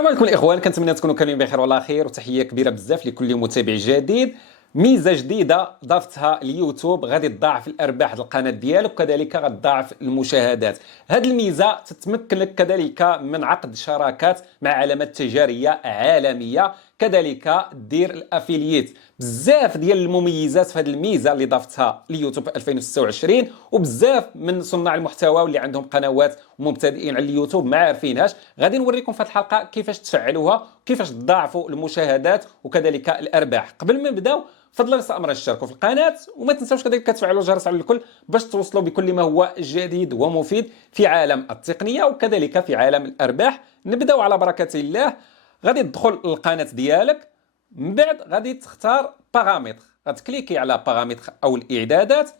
السلام عليكم الاخوان، كنتمنى تكونوا كاملين بخير والله خير، وتحيه كبيره بزاف لكل متابع جديد. ميزه جديده ضافتها اليوتيوب غادي تضاعف الارباح ديال القناه ديالك، وكذلك غتضاعف المشاهدات. هذه الميزه تتمكنك كذلك من عقد شراكات مع علامات تجاريه عالميه، كذلك دير الافيلييت. بزاف ديال المميزات في هذه الميزه اللي ضافتها اليوتيوب في 2026، وبزاف من صناع المحتوى واللي عندهم قنوات ومبتدئين على اليوتيوب ما عارفينهاش. غادي نوريكم في هذه الحلقه كيفاش تفعلوها، كيفاش تضاعفوا المشاهدات وكذلك الارباح. قبل ما نبداو فضلا نسى امر اشتركوا في القناه، وما تنساوش كذلك تفعلوا الجرس على الكل باش توصلوا بكل ما هو جديد ومفيد في عالم التقنيه وكذلك في عالم الارباح. نبداو على بركه الله. غادي تدخل للقناه ديالك، من بعد غادي تختار بارامتر، غتكليكي على بارامتر او الاعدادات.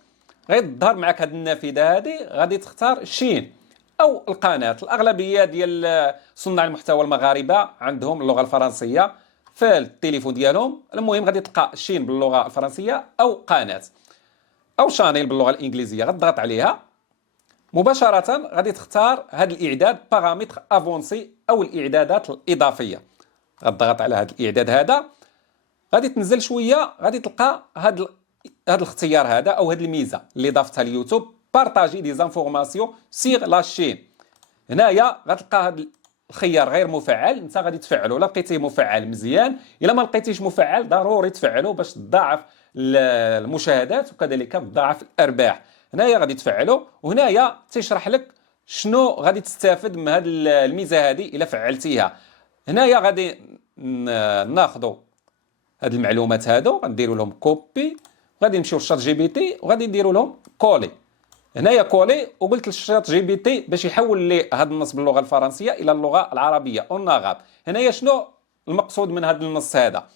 غادي تظهر معك هذه النافذه، هذه غادي تختار شين او القناه. الاغلبيه ديال صناع المحتوى المغاربه عندهم اللغه الفرنسيه في التليفون ديالهم. المهم غادي تلقى شين باللغه الفرنسيه او قناه او شانيل باللغه الانجليزيه. غتضغط عليها مباشره، غادي تختار هذا الاعداد بارامتر افونسي او الاعدادات الاضافيه. غتضغط على هذا الاعداد هذا، غادي تنزل شويه، غادي تلقى هذا الاختيار هذا او هذه الميزه اللي ضافتها اليوتيوب، بارطاجي دي زانفورماسيون سيغ لا شين. هنايا غتلقى هذا الخيار غير مفعل، انت غادي تفعله. الا لقيتيه مفعل مزيان، الا ما لقيتيش مفعل ضروري تفعله باش تضاعف المشاهدات وكذلك تضاعف الارباح. هنايا غادي تفعله، وهنايا تشرح لك شنو غادي تستافد من هذه الميزه هذه الا فعلتيها. هنايا غادي ناخذوا هاد المعلومات هادو، غنديروا لهم كوبي، غادي نمشيو للشات جي بي تي وغادي نديروا لهم كولي. هنايا كولي، وقلت للشات جي بي تي باش يحول لي هذا النص باللغه الفرنسيه الى اللغه العربيه اوناغاب. هنايا شنو المقصود من هذا النص هذا؟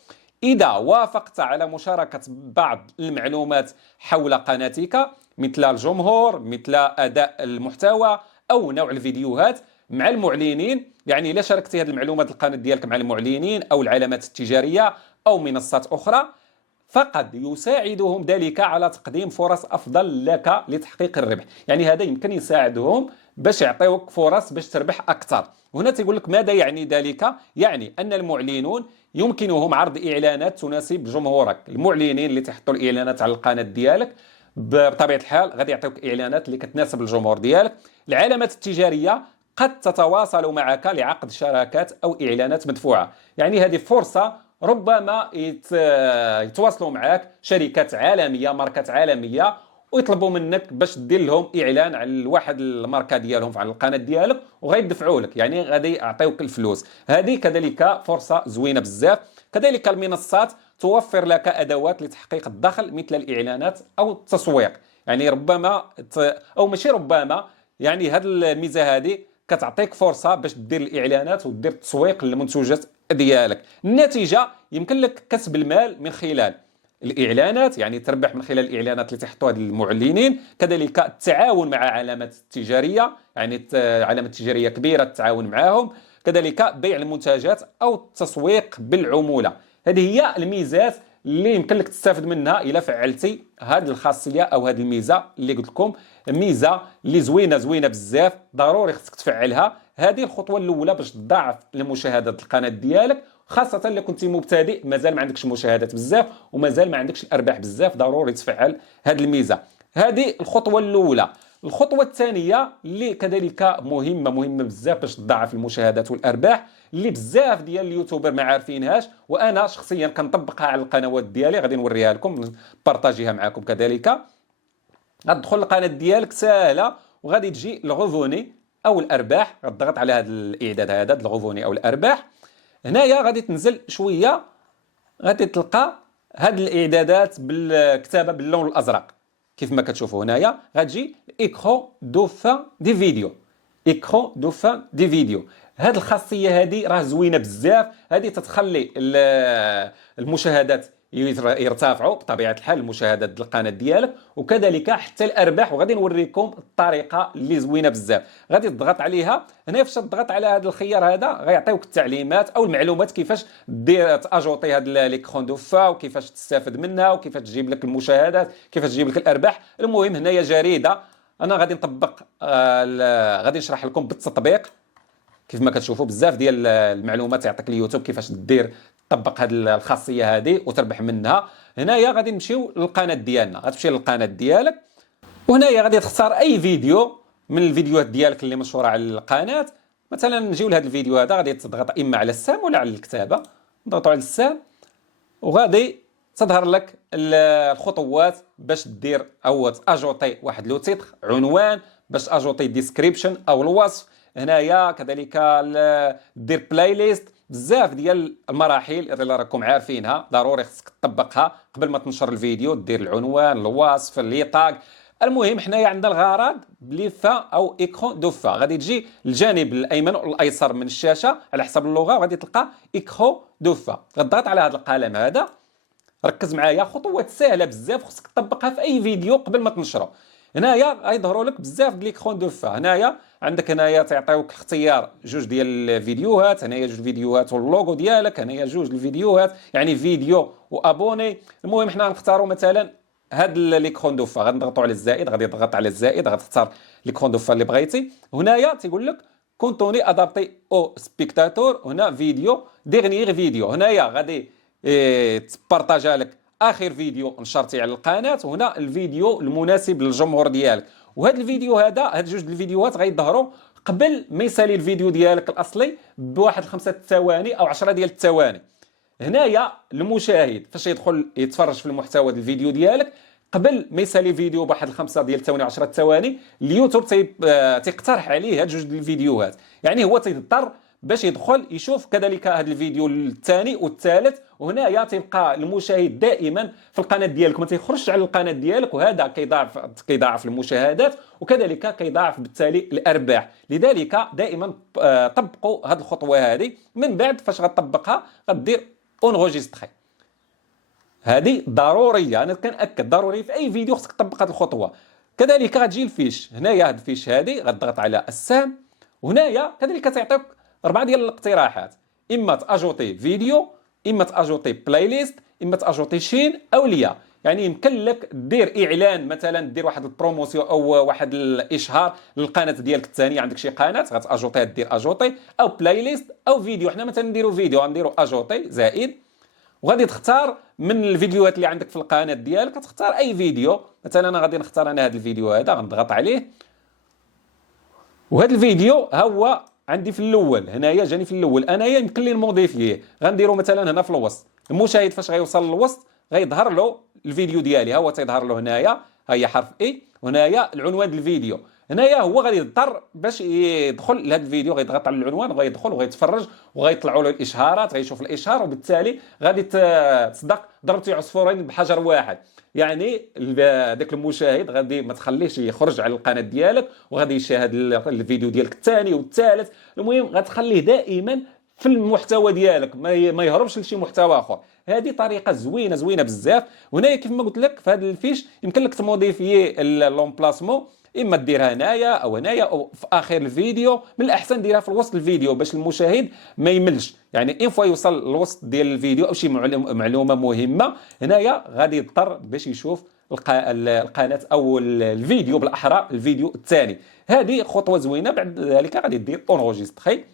اذا وافقت على مشاركه بعض المعلومات حول قناتك مثل الجمهور، مثل اداء المحتوى او نوع الفيديوهات مع المعلنين، يعني الا شاركتي هذه المعلومات القناه ديالك مع المعلنين او العلامات التجاريه او منصات اخرى، فقد يساعدهم ذلك على تقديم فرص افضل لك لتحقيق الربح. يعني هذا يمكن يساعدهم باش يعطيوك فرص باش تربح اكثر. وهنا تيقول لك ماذا يعني ذلك؟ يعني ان المعلنون يمكنهم عرض اعلانات تناسب جمهورك. المعلنين اللي تحطوا الاعلانات على القناه ديالك بطبيعه الحال غادي يعطيوك اعلانات اللي كتناسب الجمهور ديالك. العلامات التجاريه قد تتواصل معك لعقد شراكات او اعلانات مدفوعه. يعني هذه فرصه، ربما يتواصلوا معك شركات عالميه، ماركات عالميه، ويطلبوا منك باش دير لهم اعلان على واحد الماركه ديالهم على القناه ديالك وغيدفعوا لك، يعني غادي يعطيوك الفلوس. هذه كذلك فرصه زوينه بزاف. كذلك المنصات توفر لك ادوات لتحقيق الدخل مثل الاعلانات او التسويق. يعني ربما او ماشي ربما، يعني هذه الميزه هذه كتعطيك فرصه باش دير الاعلانات ودير التسويق للمنتوجات ديالك. النتيجه يمكن لك كسب المال من خلال الاعلانات، يعني تربح من خلال الاعلانات اللي تحطوها المعلنين. كذلك التعاون مع علامات تجاريه، يعني علامات تجاريه كبيره التعاون معهم. كذلك بيع المنتجات او التسويق بالعموله. هذه هي الميزات اللي يمكن لك تستافد منها الا فعلتي هذه الخاصيه او هذه الميزه اللي قلت لكم. ميزه اللي زوينه بزاف، ضروري خصك تفعلها. هذه الخطوه الاولى باش تضاعف المشاهدات القناه ديالك، خاصه الا كنتي مبتدئ مازال ما عندكش مشاهدات بزاف ومازال ما عندكش الارباح بزاف. ضروري تفعل هذه الميزه. هذه الخطوه الاولى. الخطوه الثانيه اللي كذلك مهمه بزاف باش تضاعف المشاهدات والارباح، اللي بزاف ديال اليوتيوبر ما عارفينهاش، وانا شخصيا كنطبقها على القنوات ديالي. غادي نوريها لكم، بارطاجيها معكم. كذلك غتدخل القناه ديالك ساهله، وغادي تجي الغوفوني او الارباح. غتضغط على هذا الاعداد هذا الغوفوني او الارباح. هنايا غادي تنزل شويه، غادي تلقى هاد الاعدادات بالكتابه باللون الازرق كيف ما كتشوفوا. هنايا غتجي ايكرو دوفان دي فيديو، ايكرو دوفان دي فيديو. هاد الخاصيه هذه راه زوينه بزاف. هذه تتخلي المشاهدات يرتفعوا بطبيعه الحال، المشاهدات القناه ديالك وكذلك حتى الارباح. وغادي نوريكم الطريقه اللي زوينه بزاف. غادي تضغط عليها. هنا فاش تضغط على هذا الخيار هذا غيعطيوك التعليمات او المعلومات كيفاش دير تاجوطي هذا ليكرون دوفا، وكيفاش تستافد منها، وكيفاش تجيب لك المشاهدات، كيفاش تجيب لك الارباح. المهم هنايا جريده، انا غادي نطبق غادي نشرح لكم بالتطبيق. كيف ما كتشوفوا بزاف ديال المعلومات يعطيك اليوتيوب كيفاش دير تطبق هذه الخاصيه هذه وتربح منها. هنايا غادي نمشيو للقناه ديالنا، غتمشي للقناه ديالك، وهنايا غادي تختار اي فيديو من الفيديوهات ديالك اللي مشهوره على القناه. مثلا نجيو لهذا الفيديو هذا، غادي تضغط اما على السهم ولا على الكتابه. نضغطوا على السهم وغادي تظهر لك الخطوات باش دير او تاجوتي واحد لو تيتر عنوان، باش اجوتي ديسكريبشن او الوصف. هنايا كذلك دير بلاي ليست، بزاف ديال المراحل اللي راكم عارفينها ضروري خصك تطبقها قبل ما تنشر الفيديو. دير العنوان، الوصف، ليطاق. المهم حنايا عندنا الغرض بليفا او ايكرون دو فا. غادي تجي الجانب الايمن والايسر من الشاشه على حسب اللغه، وغادي تلقى ايكرون دو فا. غتضغط على هذا القلم هذا. ركز معايا، خطوات سهله بزاف خصك تطبقها في اي فيديو قبل ما تنشره. هنايا غيظهروا لك بزاف ديال ليكرون دو فا. هنايا عندك هنايا تعطيوك اختيار جوج ديال الفيديوهات، هنايا جوج فيديوهات واللوغو ديالك، هنايا جوج الفيديوهات يعني فيديو وابوني. المهم حنا نختاروا مثلا هاد ليكرون دو فا. غنضغطوا على الزائد، غادي تضغط على الزائد، غتختار ليكرون دو فا اللي بغيتي. هنايا تيقول لك كونتوني ادابتي او سبيكتاتور، هنا فيديو ديغنيير فيديو. هنايا غادي تبارطاجا لك اخر فيديو نشرتي على القناه، وهنا الفيديو المناسب للجمهور ديالك. وهذا الفيديو هاد جوج الفيديوهات غيظهروا قبل ما يسالي الفيديو ديالك الاصلي بواحد 5 ثواني او 10 ديال الثواني. هنايا المشاهد فاش يدخل يتفرج في المحتوى ديال الفيديو ديالك قبل ما يسالي الفيديو بواحد 5 ديال الثواني 10 ثواني، اليوتيوب تيقترح عليه هاد جوج الفيديوهات. يعني هو تيضطر باش يدخل يشوف كذلك هذا الفيديو الثاني والثالث. وهنايا تيبقى المشاهد دائما في القناه ديالك، ما تيخرجش على القناه ديالك، وهذا كيضاعف المشاهدات وكذلك كيضاعف بالتالي الارباح. لذلك دائما طبقوا هذه الخطوه هذه. من بعد فاش غتطبقها غدير اونغوجيستري. هذه ضروريه، انا كنأكد ضروري في اي فيديو خصك تطبق هذه الخطوه. كذلك غتجي الفيش. هنايا هذه الفيش هذه غتضغط على السهم، وهنايا كذلك تعطيك 4 ديال الاقتراحات: اما تاجوتي فيديو، اما تاجوتي بلاي ليست، اما تاجوتي شين او ليا. يعني يمكن لك دير اعلان، مثلا دير واحد البروموسيون او واحد الاشهار للقناه ديالك الثانيه. عندك شي قناه غتاجوتيها دير اجوتي او بلاي ليست او فيديو. حنا مثلا نديرو فيديو، غنديرو اجوتي زائد، وغادي تختار من الفيديوهات اللي عندك في القناه ديالك تختار اي فيديو. مثلا انا غادي نختار هذا الفيديو هذا، غنضغط عليه. وهذا الفيديو ها هو عندي في الاول، هنايا جاني في الاول، انايا يمكن لي نموديفيه. غنديرو مثلا هنا في الوسط. المشاهد فاش غيوصل للوسط غيظهر له الفيديو ديالي، ها هو تيظهر له هنايا، ها هي حرف اي، وهنايا العنوان ديال الفيديو. هنايا هو غادي يضطر باش يدخل لهذا الفيديو، غيضغط على العنوان وغيدخل وغيتفرج وغيطلعوا له الاشهارات، غيشوف الاشهار، وبالتالي غادي تصدق ضربتي عصفورين بحجر واحد. يعني داك المشاهد غادي ما تخليش يخرج على القناه ديالك، وغادي يشاهد الفيديو ديالك الثاني والثالث. المهم غتخليه دائما في المحتوى ديالك، ما يهربش لشي محتوى اخر. هذه طريقه زوينه بزاف. وهنايا كيف ما قلت لك في هذا الفيش يمكن لك تموديفيي لومبلاسمون، اما ديرها هنايا او هنايا او في اخر الفيديو. من الاحسن ديرها في الوسط الفيديو باش المشاهد ما يملش. يعني ان فوا يوصل للوسط ديال الفيديو او شي معلومه مهمه، هنايا غادي يضطر باش يشوف القناه او الفيديو، بالاحرى الفيديو الثاني. هذه خطوه زوينه. بعد ذلك غادي دير اونغوجيستري.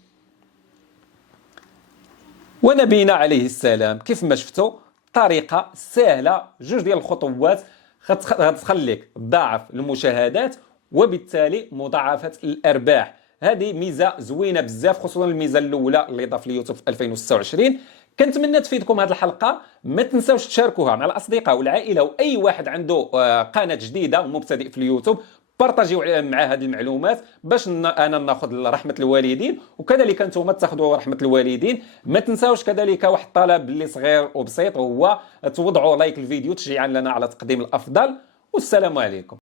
ونبينا عليه السلام كيف ما شفتوا طريقه سهله، جوج ديال الخطوات غتخليك تضاعف المشاهدات وبالتالي مضاعفه الارباح. هذه ميزه زوينه بزاف، خصوصا الميزه الاولى اللي ضاف اليوتيوب في 2026. كنتمنى تفيدكم هذه الحلقه. ما تنساوش تشاركوها مع الاصدقاء والعائله واي واحد عنده قناه جديده ومبتدئ في اليوتيوب. بارطاجيو مع هذه المعلومات باش انا ناخذ رحمه الوالدين، وكذلك انتم تاخذوا رحمه الوالدين. ما تنساوش كذلك واحد الطلب اللي صغير وبسيط، هو توضعوا لايك الفيديو تشجيعا لنا على تقديم الافضل. والسلام عليكم.